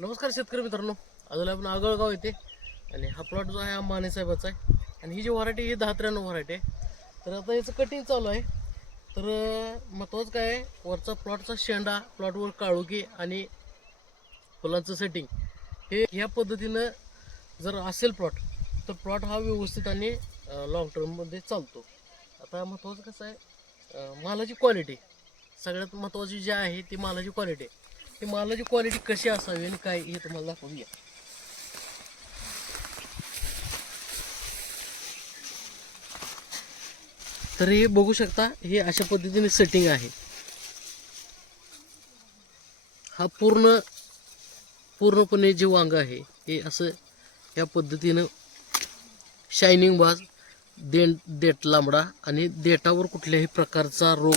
नमस्कार शेतकरी मित्रांनो, आज आपण आगळगाव येते आणि हा प्लॉट जो आहे हा माने साहेबाचा आहे. आणि ही जी व्हरायटी ही 1093 व्हरायटी आहे. तर आता याचं कटिंग चालू आहे. तर महत्त्वाचं काय आहे, वरचा प्लॉटचा शेंडा, प्लॉटवर काळुकी आणि फुलांचं सेटिंग हे ह्या पद्धतीनं जर असेल प्लॉट, तर प्लॉट हा व्यवस्थित आणि लॉंग टर्ममध्ये चालतो. आता महत्त्वाचं कसं आहे, मालाची क्वालिटी सगळ्यात महत्त्वाची जी आहे ती मालाची क्वालिटी आहे. ही मालाची क्वालिटी कशी असावी आणि काय हे तुम्हाला दाखवूया. तर हे बघू शकता, हे अशा पद्धतीने सेटिंग आहे. हा पूर्णपणे जे वांग आहे हे असं या पद्धतीनं शायनिंग बाज, देठ लांबडा आणि देठावर कुठल्याही प्रकारचा रोग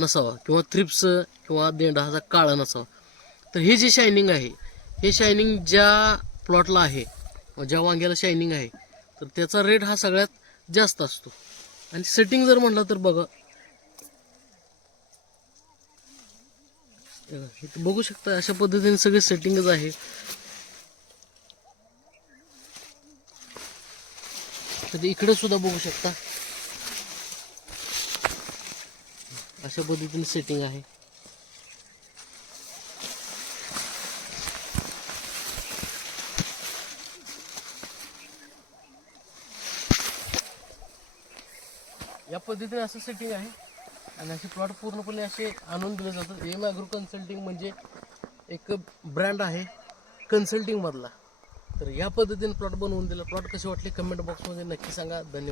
नसावा किंवा थ्रिप्स किंवा देंडा हा काळा नसावा. तर हे जे शायनिंग आहे, हे शायनिंग ज्या प्लॉटला आहे, ज्या वांग्याला शायनिंग आहे, तर त्याचा रेट हा सगळ्यात जास्त असतो. आणि सेटिंग जर म्हटलं तर बघा, इथं बघू शकता अशा पद्धतीने सगळे सेटिंगच आहे. तर इकडे सुद्धा बघू शकता अशा पद्धतीने सेटिंग आहे. या पद्धतीने असं सेटिंग आहे. आणि असे प्लॉट पूर्णपणे असे आणून दिले जातात. एम ॲग्रो कन्सल्टिंग म्हणजे एक ब्रँड आहे कन्सल्टिंग मधला. तर या पद्धतीने प्लॉट बनवून दिला. प्लॉट कसे वाटले कमेंट बॉक्समध्ये नक्की सांगा. धन्यवाद.